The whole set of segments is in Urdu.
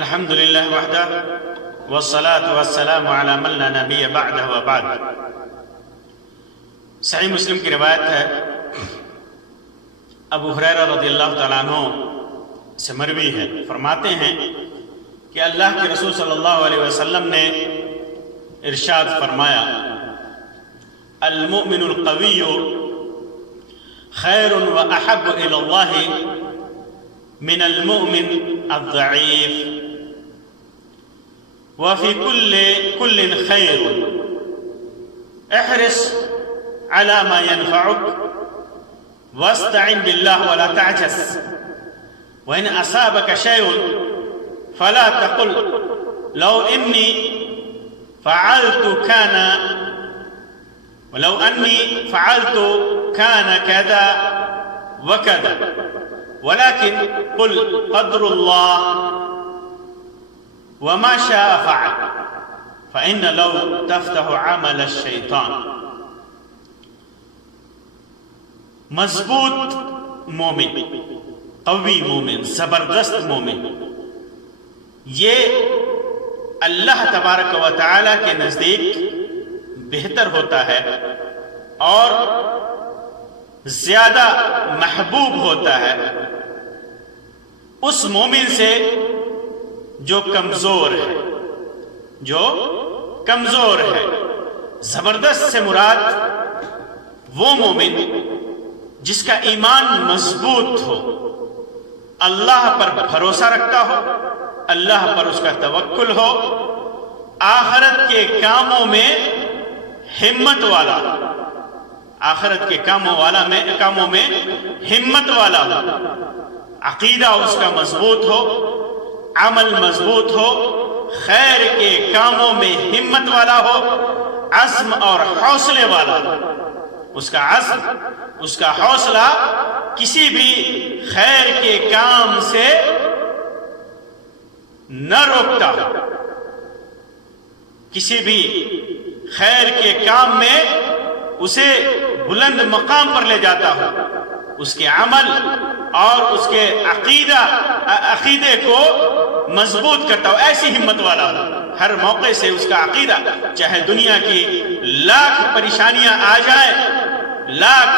الحمد للہ وحدہ والصلاة والسلام علی من لا نبی بعدہ وبعد۔ صحیح مسلم کی روایت ہے، ابو ہریرہ رضی اللہ تعالیٰ عنہ سے مروی ہے، فرماتے ہیں کہ اللہ کے رسول صلی اللہ علیہ وسلم نے ارشاد فرمایا: المؤمن القوی خیر و احب الی اللہ من المؤمن الضعیف وفي كل خير احرص على ما ينفعك واستعن بالله ولا تعجز وإن أصابك شيء فلا تقل لو إني فعلت كان كذا وكذا ولكن قل قدر الله وما شاء فعل فإن لو تفتح عمل الشیطان۔ مضبوط مومن، قوی مومن، زبردست مومن، یہ اللہ تبارک و تعالی کے نزدیک بہتر ہوتا ہے اور زیادہ محبوب ہوتا ہے اس مومن سے جو کمزور ہے۔ زبردست سے مراد وہ مومن جس کا ایمان مضبوط ہو، اللہ پر بھروسہ رکھتا ہو، اللہ پر اس کا توکل ہو، آخرت کے کاموں میں ہمت والا، آخرت کے کاموں میں ہمت والا ہو، عقیدہ اس کا مضبوط ہو، عمل مضبوط ہو، خیر کے کاموں میں ہمت والا ہو، عزم اور حوصلے والا ہو۔ اس کا عزم، اس کا حوصلہ کسی بھی خیر کے کام سے نہ روکتا ہو، کسی بھی خیر کے کام میں اسے بلند مقام پر لے جاتا ہو، اس کے عمل اور اس کے عقیدے کو مضبوط کرتا ہو، ایسی ہمت والا ہو۔ ہر موقع سے اس کا عقیدہ، چاہے دنیا کی لاکھ پریشانیاں آ جائیں، لاکھ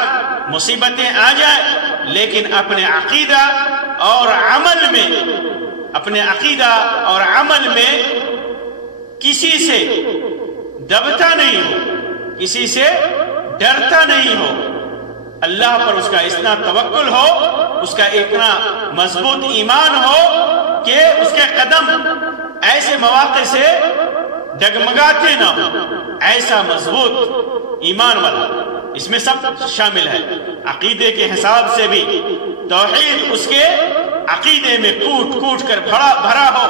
مصیبتیں آ جائیں، لیکن اپنے عقیدہ اور عمل میں کسی سے دبتا نہیں ہو، کسی سے ڈرتا نہیں ہو، اللہ پر اس کا اتنا توکل ہو، اس کا اتنا مضبوط ایمان ہو کہ اس کے قدم ایسے مواقع سے ڈگمگاتے نہ ہو، ایسا مضبوط ایمان والا۔ اس میں سب شامل ہے، عقیدے کے حساب سے بھی توحید اس کے عقیدے میں کوٹ کر بھرا ہو،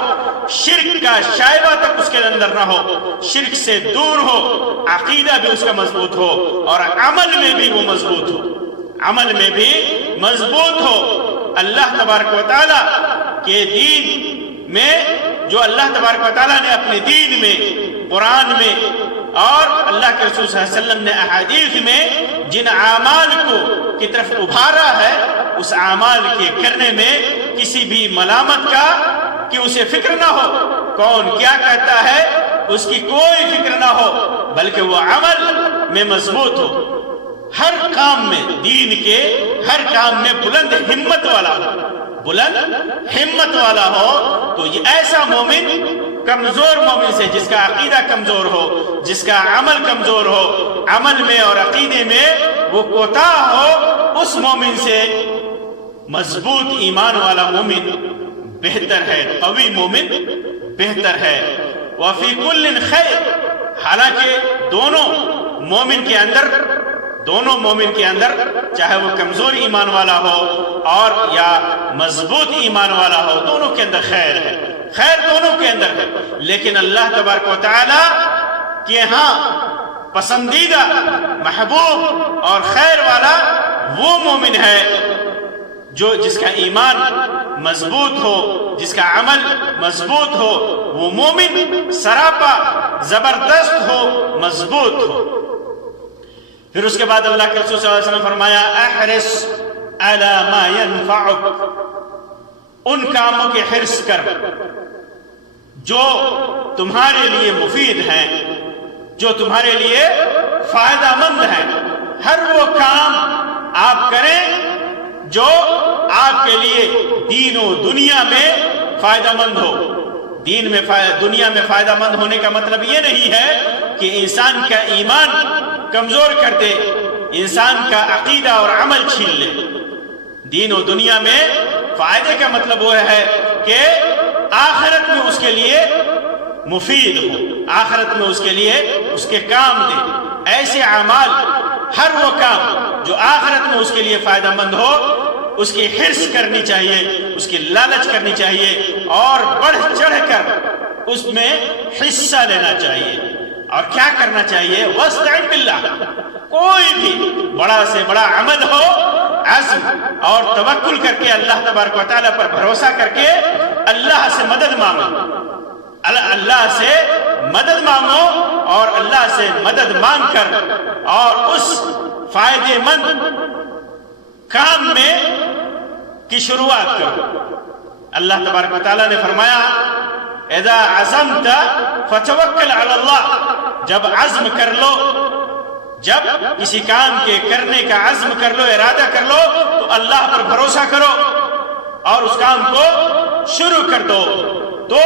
شرک کا شائبہ تک اس کے اندر نہ ہو، شرک سے دور ہو، عقیدہ بھی اس کا مضبوط ہو اور عمل میں بھی وہ مضبوط ہو، اللہ تبارک و تعالی کے دین میں، جو اللہ تبارک و تعالی نے اپنے دین میں، قرآن میں اور اللہ کے رسول صلی اللہ علیہ وسلم نے احادیث میں جن اعمال کی طرف ابھارا ہے، اس اعمال کے کرنے میں کسی بھی ملامت کا کہ اسے فکر نہ ہو، کون کیا کہتا ہے اس کی کوئی فکر نہ ہو، بلکہ وہ عمل میں مضبوط ہو، ہر کام میں، دین کے ہر کام میں بلند ہمت والا ہو۔ تو یہ ایسا مومن، کمزور مومن سے، جس کا عقیدہ کمزور ہو، جس کا عمل کمزور ہو، عمل میں اور عقیدے میں وہ کوتاہ ہو، اس مومن سے مضبوط ایمان والا مومن بہتر ہے، قوی مومن بہتر ہے۔ وفی کل خیر، حالانکہ دونوں مومن کے اندر چاہے وہ کمزور ایمان والا ہو اور یا مضبوط ایمان والا ہو، دونوں کے اندر خیر ہے، خیر دونوں کے اندر ہے، لیکن اللہ تبارک و تعالی کے ہاں پسندیدہ، محبوب اور خیر والا وہ مومن ہے جس کا ایمان مضبوط ہو، جس کا عمل مضبوط ہو، وہ مومن سراپا زبردست ہو، مضبوط ہو۔ پھر اس کے بعد اللہ کے رسول صلی اللہ علیہ وسلم فرمایا: احرص علی ما ينفعک، ان کاموں کے حرص کر جو تمہارے لیے مفید ہیں، جو تمہارے لیے فائدہ مند ہیں۔ ہر وہ کام آپ کریں جو آپ کے لیے دین و دنیا میں فائدہ مند ہو۔ دنیا میں فائدہ مند ہونے کا مطلب یہ نہیں ہے کہ انسان کا ایمان کمزور کر دے، انسان کا عقیدہ اور عمل چھین لے۔ دین و دنیا میں فائدے کا مطلب وہ ہے کہ آخرت میں اس کے لیے مفید ہو، آخرت میں اس کے لیے اس کے کام دے۔ ایسے اعمال، ہر وہ کام جو آخرت میں اس کے لیے فائدہ مند ہو، اس کی حرص کرنی چاہیے، اس کی لالچ کرنی چاہیے اور بڑھ چڑھ کر اس میں حصہ لینا چاہیے۔ اور کیا کرنا چاہیے؟ وَاسْتَعِنْ بِاللَّهِ۔ کوئی بھی بڑا سے بڑا عمل ہو، عزم اور توکل کر کے اللہ تبارک و تعالیٰ پر بھروسہ کر کے اللہ سے مدد مانگو، اللہ سے مدد مانگو اور اللہ سے مدد مانگ کر اور اس فائدے مند کام میں کی شروعات کرو۔ اللہ تبارک و تعالیٰ نے فرمایا اذا عزمت فتوکل علی اللہ، جب عزم کر لو، جب کسی کام کے کرنے کا عزم کر لو، ارادہ کر لو، تو اللہ پر بھروسہ کرو اور اس کام کو شروع کر دو۔ تو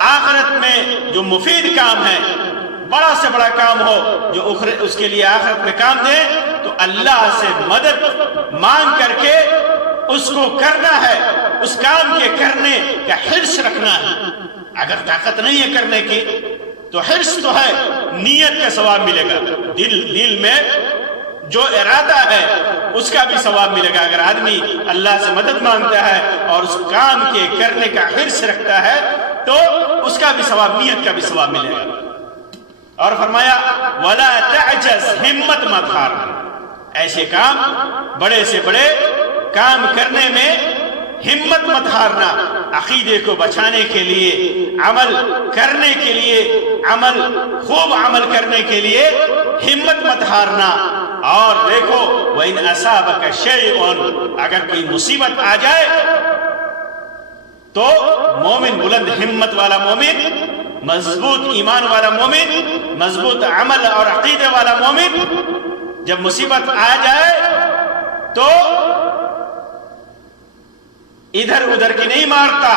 آخرت میں جو مفید کام ہے، بڑا سے بڑا کام ہو جو اس کے لیے آخرت میں کام دے، تو اللہ سے مدد مانگ کر کے اس کو کرنا ہے، اس کام کے کرنے کا حرص رکھنا ہے۔ اگر طاقت نہیں ہے کرنے کی تو حرص تو ہے، نیت کا ثواب ملے گا، دل میں جو ارادہ ہے اس کا بھی ثواب ملے گا۔ اگر آدمی اللہ سے مدد مانگتا ہے اور اس کام کے کرنے کا حرص رکھتا ہے تو اس کا بھی ثواب، نیت کا بھی ثواب ملے گا۔ اور فرمایا وَلَا تَعْجَزْ، ہمت مت ہارنا۔ ایسے کام، بڑے سے بڑے کام کرنے میں ہمت مت ہارنا۔ عقیدے کو بچانے کے لیے، عمل کرنے کے لیے، خوب عمل کرنے کے لیے ہمت مت ہارنا۔ اور دیکھو وَإِنْ أَصَابَكَ شَيْءٌ، اگر کوئی مصیبت آ جائے تو مومن، بلند ہمت والا مومن، مضبوط ایمان والا مومن، مضبوط عمل اور عقیدے والا مومن، جب مصیبت آ جائے تو ادھر ادھر کی نہیں مارتا،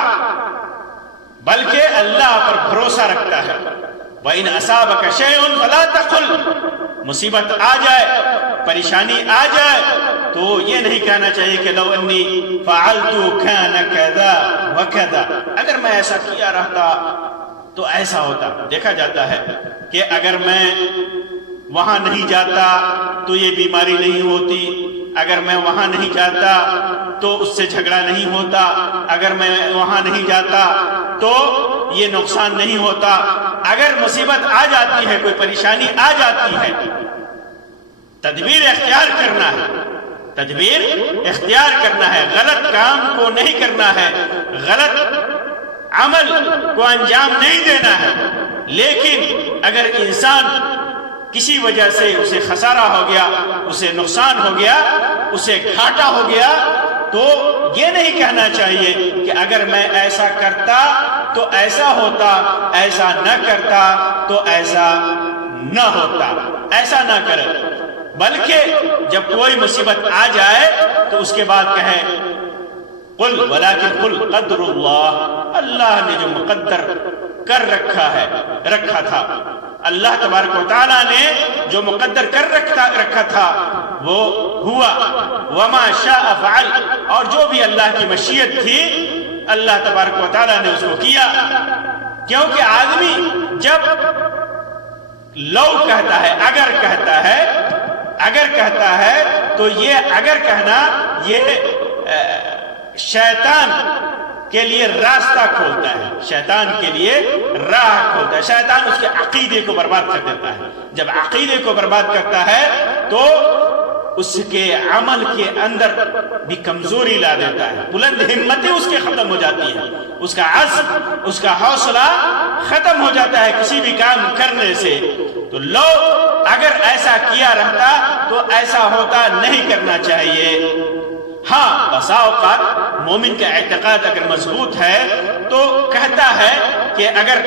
بلکہ اللہ پر بھروسہ رکھتا ہے۔ وَإِنْ أَصَابَكَ شَيْءٌ فَلَا تَقُلْ، مصیبت آ جائے، پریشانی آ جائے تو یہ نہیں کہنا چاہیے کہ لو انی فعلت كان كذا وكذا، اگر میں ایسا کیا رہتا تو ایسا ہوتا۔ دیکھا جاتا ہے کہ اگر میں وہاں نہیں جاتا تو یہ بیماری نہیں ہوتی، اگر میں وہاں نہیں جاتا تو اس سے جھگڑا نہیں ہوتا، اگر میں وہاں نہیں جاتا تو یہ نقصان نہیں ہوتا۔ اگر مصیبت آ جاتی ہے، کوئی پریشانی آ جاتی ہے، تدبیر اختیار کرنا ہے، تدبیر اختیار کرنا ہے، غلط کام کو نہیں کرنا ہے، غلط عمل کو انجام نہیں دینا ہے۔ لیکن اگر انسان کسی وجہ سے اسے خسارہ ہو گیا، اسے نقصان ہو گیا، اسے گھاٹا ہو گیا، تو یہ نہیں کہنا چاہیے کہ اگر میں ایسا کرتا تو ایسا ہوتا، ایسا نہ کرتا تو ایسا نہ ہوتا۔ ایسا نہ کرے، بلکہ جب کوئی مصیبت آ جائے تو اس کے بعد کہے قل ولیکن قل قدر اللہ، اللہ نے جو مقدر کر رکھا تھا، اللہ تبارک و تعالیٰ نے جو مقدر کر رکھا تھا وہ ہوا، وما شاء فعل، اور جو بھی اللہ کی مشیت تھی اللہ تبارک و تعالیٰ نے اس کو کیا۔ کیونکہ آدمی جب لو کہتا ہے، اگر کہتا ہے تو یہ اگر کہنا یہ شیطان کے لیے راستہ کھولتا ہے، شیطان کے لیے راہ کھولتا ہے۔ شیطان اس کے عقیدے کو برباد کر دیتا ہے۔ جب عقیدے کو برباد کرتا ہے تو اس کے عمل کے اندر بھی کمزوری لا دیتا ہے، بلند ہمتیں اس کے ختم ہو جاتی ہیں، اس کا عزم، اس کا حوصلہ ختم ہو جاتا ہے کسی بھی کام کرنے سے۔ تو لو اگر ایسا کیا رہتا تو ایسا ہوتا، نہیں کرنا چاہیے۔ ہاں، بسا اوقات مومن کا اعتقاد اگر مضبوط ہے تو کہتا ہے کہ اگر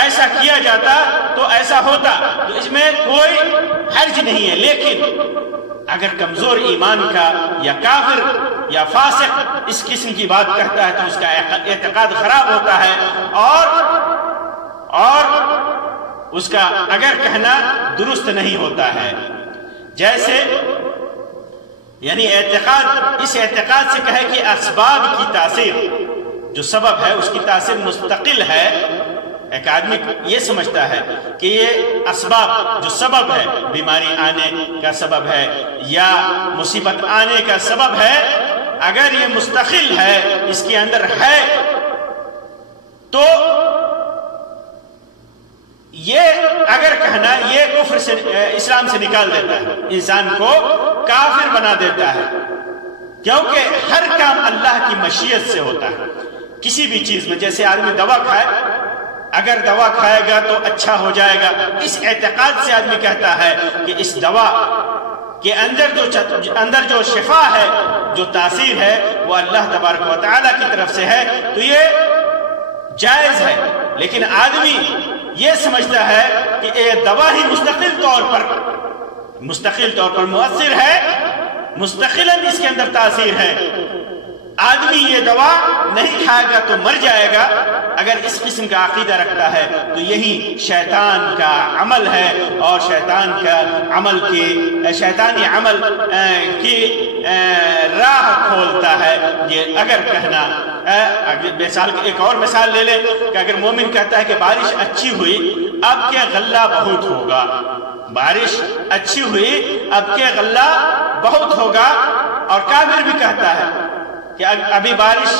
ایسا کیا جاتا تو ایسا ہوتا، تو اس میں کوئی حرج نہیں ہے، لیکن اگر کمزور ایمان کا یا کافر یا فاسق اس قسم کی بات کہتا ہے تو اس کا اعتقاد خراب ہوتا ہے، اور اس کا اگر کہنا درست نہیں ہوتا ہے۔ جیسے یعنی اس اعتقاد سے کہے کہ اسباب کی تاثیر، جو سبب ہے اس کی تاثیر مستقل ہے۔ ایک آدمی یہ سمجھتا ہے کہ یہ اسباب جو سبب ہے، بیماری آنے کا سبب ہے یا مصیبت آنے کا سبب ہے، اگر یہ مستقل ہے، اس کے اندر ہے، تو یہ اگر کہنا یہ کفر سے، اسلام سے نکال دیتا ہے، انسان کو کافر بنا دیتا ہے، کیونکہ ہر کام اللہ کی مشیت سے ہوتا ہے۔ کسی بھی چیز میں، جیسے آدمی دوا کھائے، اگر دوا کھائے گا تو اچھا ہو جائے گا، اس اعتقاد سے آدمی کہتا ہے کہ اس دوا کے اندر جو شفا ہے، جو تاثیر ہے، وہ اللہ تبارک و تعالیٰ کی طرف سے ہے، تو یہ جائز ہے۔ لیکن آدمی یہ سمجھتا ہے کہ یہ دوا ہی مستقل طور پر مؤثر ہے، مستقلاً اس کے اندر تاثیر ہے، آدمی یہ دوا نہیں کھائے گا تو مر جائے گا۔ اگر اس قسم کا عقیدہ رکھتا ہے تو یہی شیطان کا عمل ہے، اور شیطانی عمل کی راہ کھولتا ہے۔ یہ اگر کہنا، ایک اور مثال لے لیں کہ اگر مومن کہتا ہے کہ بارش اچھی ہوئی، اب کے غلہ بہت ہوگا، بارش اچھی ہوئی، اب کے غلہ بہت ہوگا، اور کافر بھی کہتا ہے کہ ابھی بارش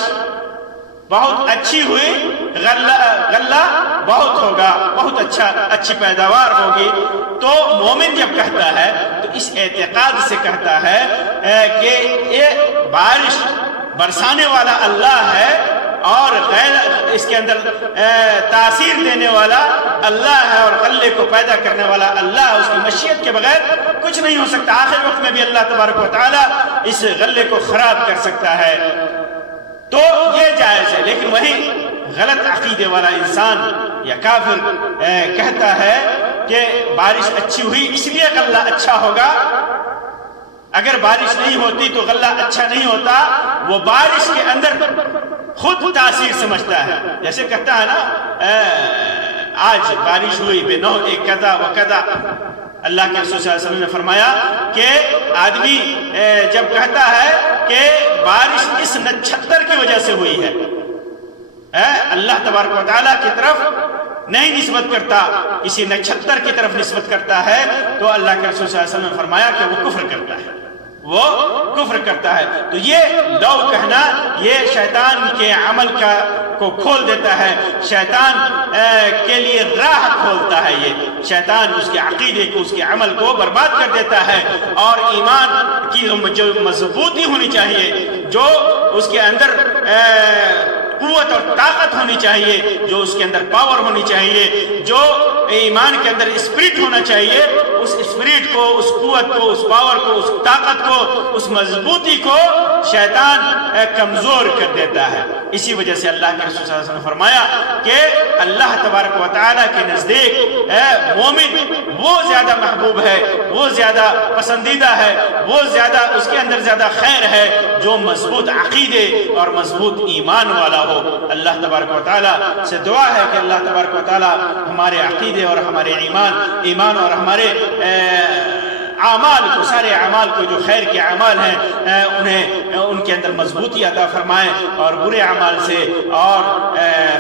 بہت اچھی ہوئی، غلہ بہت ہوگا، بہت اچھی پیداوار ہوگی۔ تو مومن جب کہتا ہے تو اس اعتقاد سے کہتا ہے کہ یہ بارش برسانے والا اللہ ہے، اور اس کے اندر تاثیر دینے والا اللہ ہے، اور غلے کو پیدا کرنے والا اللہ ہے، اس کی مشیت کے بغیر کچھ نہیں ہو سکتا۔ آخر وقت میں بھی اللہ تبارک و تعالیٰ اس غلے کو خراب کر سکتا ہے، تو یہ جائز ہے۔ لیکن وہی غلط عقیدے والا انسان یا کافر کہتا ہے کہ بارش اچھی ہوئی اس لیے غلہ اچھا ہوگا، اگر بارش نہیں ہوتی تو غلہ اچھا نہیں ہوتا۔ وہ بارش کے اندر خود تاثیر سمجھتا ہے، جیسے کہتا ہے نا آج بارش ہوئی بے نو ایک کذا و کذا۔ اللہ کے رسول صلی اللہ علیہ وسلم نے فرمایا کہ آدمی جب کہتا ہے کہ بارش اس نچھتر کی وجہ سے ہوئی ہے، اللہ تبارک و تعالیٰ کی طرف نہیں نسبت کرتا، کسی نچھتر کی طرف نسبت کرتا ہے، تو اللہ کے رسول صلی اللہ علیہ وسلم نے فرمایا کہ وہ کفر کرتا ہے، وہ کفر کرتا ہے۔ تو یہ لو کہنا یہ شیطان کے عمل کو کھول دیتا ہے، شیطان کے لیے راہ کھولتا ہے، یہ شیطان اس کے عقیدے کو، اس کے عمل کو برباد کر دیتا ہے، اور ایمان کی جو مضبوطی ہونی چاہیے، جو اس کے اندر قوت اور طاقت ہونی چاہیے، جو اس کے اندر پاور ہونی چاہیے، جو ایمان کے اندر اسپرٹ ہونا چاہیے، اس اسپرٹ کو، اس قوت کو، اس پاور کو، اس طاقت کو، اس مضبوطی کو شیطان کمزور کر دیتا ہے۔ اسی وجہ سے اللہ کے رسول صلی اللہ علیہ وسلم نے فرمایا کہ اللہ تبارک و تعالیٰ کے نزدیک مومن وہ زیادہ محبوب ہے، وہ زیادہ پسندیدہ ہے، وہ زیادہ اس کے اندر زیادہ خیر ہے جو مضبوط عقیدے اور مضبوط ایمان والا ہو۔ اللہ تبارک و تعالیٰ سے دعا ہے کہ اللہ تبارک و تعالیٰ ہمارے عقیدے اور ہمارے ایمان اور ہمارے اعمال کو، سارے اعمال کو جو خیر کے اعمال ہیں ان کے اندر مضبوطی عطا فرمائے، اور برے اعمال سے اور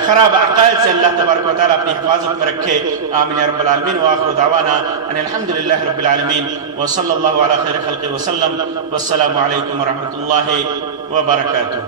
خراب عقائد سے اللہ تبارک و تعالیٰ اپنی حفاظت میں رکھے۔ آمین یا رب العالمین، وآخر دعوانا ان الحمدللہ رب العالمین، وصلی اللہ علی خیر خلق وسلم، والسلام علیکم ورحمۃ اللہ وبرکاتہ۔